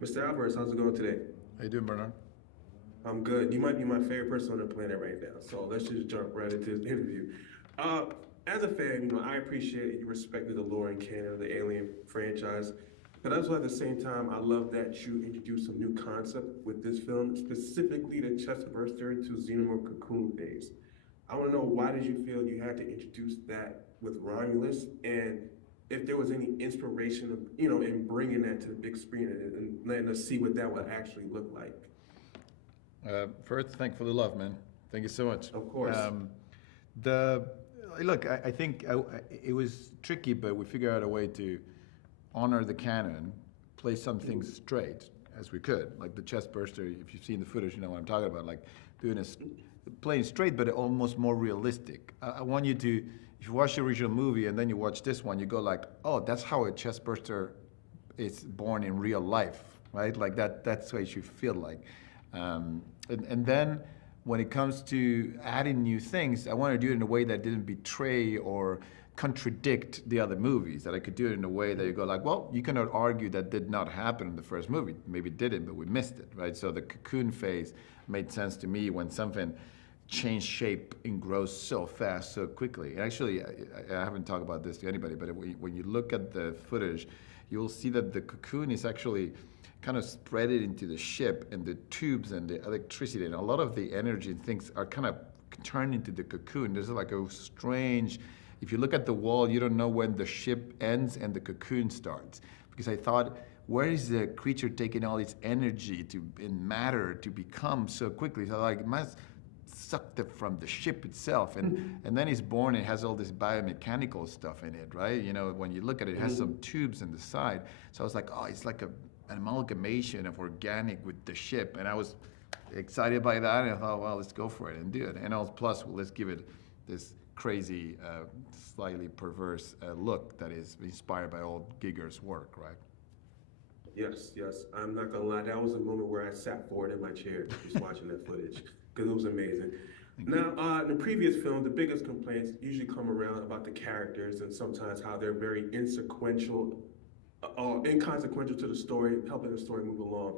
Mr. Alvarez, how's it going today? How you doing, Bernard? I'm good. You might be my favorite person on the planet right now, so let's just jump right into this interview. Uh, as a fan, I appreciate you respected the lore and canon of the Alien franchise, but also at the same time, I love that you introduced some new concept with this film, specifically the Chestburster to Xenomorph cocoon phase. I want to know, why did you feel you had to introduce that with Romulus, and if there was any inspiration of in bringing that to the big screen and letting us see what that would actually look like. First, thank you for the love, man. Thank you so much. Of course. The look, I think it was tricky, but we figured out a way to honor the canon, play some things straight as we could, like the chest burster. If you've seen the footage, you know what I'm talking about. Like doing a playing straight, but almost more realistic. I want you to, if you watch the original movie and then you watch this one, you go like, oh, that's how a chest burster is born in real life, right? Like that's what you should feel like. And then when it comes to adding new things, I want to do it in a way that didn't betray or contradict the other movies, that I could do it in a way that you go like, well, you cannot argue that did not happen in the first movie. Maybe it didn't, but we missed it, right? So the cocoon phase made sense to me when something changed shape and grows so fast, so quickly. Actually, I haven't talked about this to anybody, but when you look at the footage, you'll see that the cocoon is actually kind of spread it into the ship, and the tubes and the electricity and a lot of the energy and things are kind of turned into the cocoon. There's like a strange, if you look at the wall, you don't know when the ship ends and the cocoon starts. Because I thought, where is the creature taking all its energy and matter to become so quickly? So like, it must sucked it from the ship itself, and then it's born. It has all this biomechanical stuff in it, right? You know, when you look at it, it has some tubes in the side. So I was like, oh, it's like an amalgamation of organic with the ship, and I was excited by that. And I thought, well, let's go for it and do it. And also, plus, well, let's give it this crazy, slightly perverse look that is inspired by old Giger's work, right? Yes, yes. I'm not gonna lie. That was a moment where I sat forward in my chair just watching that footage because it was amazing. Now, in the previous film, the biggest complaints usually come around about the characters and sometimes how they're very insequential, inconsequential to the story, helping the story move along.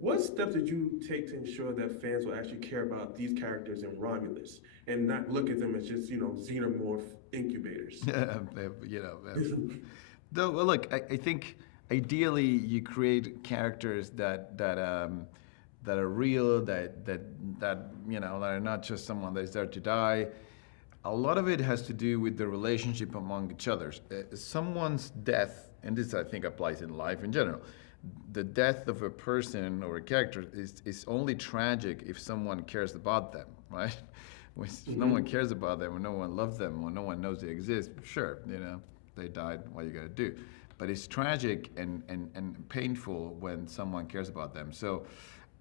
What steps did you take to ensure that fans will actually care about these characters in Romulus and not look at them as just, xenomorph incubators? Though, well, look, I think ideally you create characters that are real, that are not just someone that's there to die. A lot of it has to do with the relationship among each other. Someone's death, and this I think applies in life in general, the death of a person or a character is only tragic if someone cares about them, right? When no one cares about them, when no one loves them, when no one knows they exist, sure, they died, what are you gonna do? But it's tragic and painful when someone cares about them. So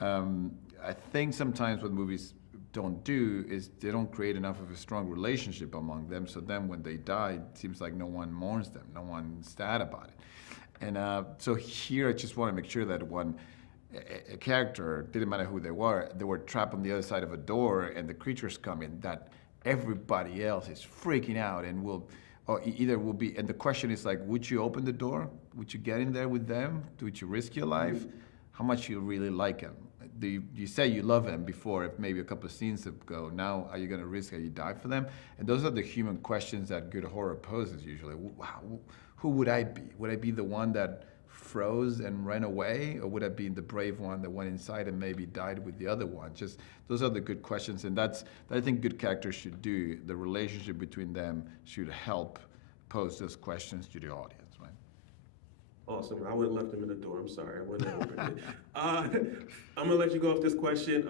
I think sometimes what movies don't do is they don't create enough of a strong relationship among them. So then when they die, it seems like no one mourns them, no one's sad about it. And so here I just want to make sure that when a character, didn't matter who they were trapped on the other side of a door and the creatures come in, that everybody else is freaking out and will be, and the question is like, would you open the door? Would you get in there with them? Would you risk your life? How much you really like them? You say you love them before, if maybe a couple of scenes ago. Now, are you going to risk that you die for them? And those are the human questions that good horror poses usually. Wow, who would I be? Would I be the one that froze and ran away, or would I be the brave one that went inside and maybe died with the other one? Just those are the good questions, and that I think good characters should do. The relationship between them should help pose those questions to the audience. Awesome. I would have left him in the door. I'm sorry. I wouldn't have opened it. I'm going to let you go off this question.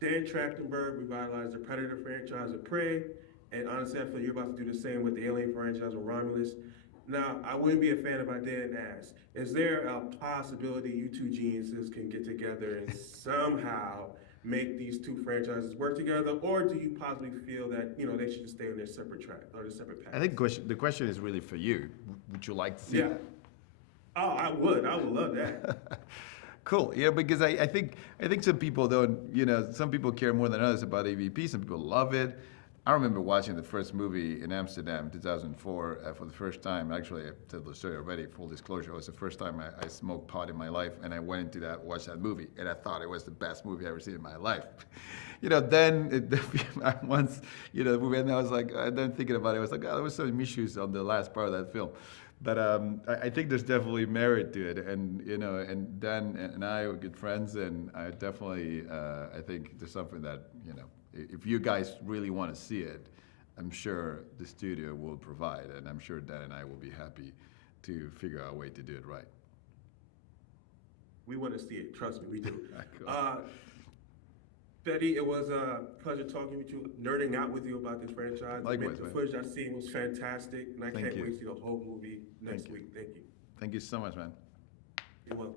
Dan Trachtenberg revitalized the Predator franchise with Prey. And honestly, I feel you're about to do the same with the Alien franchise with Romulus. Now, I wouldn't be a fan if I didn't ask. Is there a possibility you two geniuses can get together and somehow make these two franchises work together? Or do you possibly feel that, they should just stay on their separate track or their separate paths? I think the question is really for you. Would you like to see that? Oh, I would love that. Cool. Yeah, because I think some people don't, some people care more than others about AVP. Some people love it. I remember watching the first movie in Amsterdam, 2004, for the first time. Actually, I told the story already, full disclosure. It was the first time I smoked pot in my life, and I went into that, watched that movie, and I thought it was the best movie I ever seen in my life. Once, the movie, and I was like, then thinking about it, I was like, oh, there was some issues on the last part of that film. But I think there's definitely merit to it, and and Dan and I are good friends, and I definitely I think there's something that if you guys really want to see it, I'm sure the studio will provide, and I'm sure Dan and I will be happy to figure out a way to do it right. We want to see it. Trust me, we do. Cool. Fede, it was a pleasure talking with you, nerding out with you about this franchise. Likewise, The man. footage I've seen was fantastic, and I Thank can't you. wait to see the whole movie next week. Thank you. Thank you so much, man. You're welcome.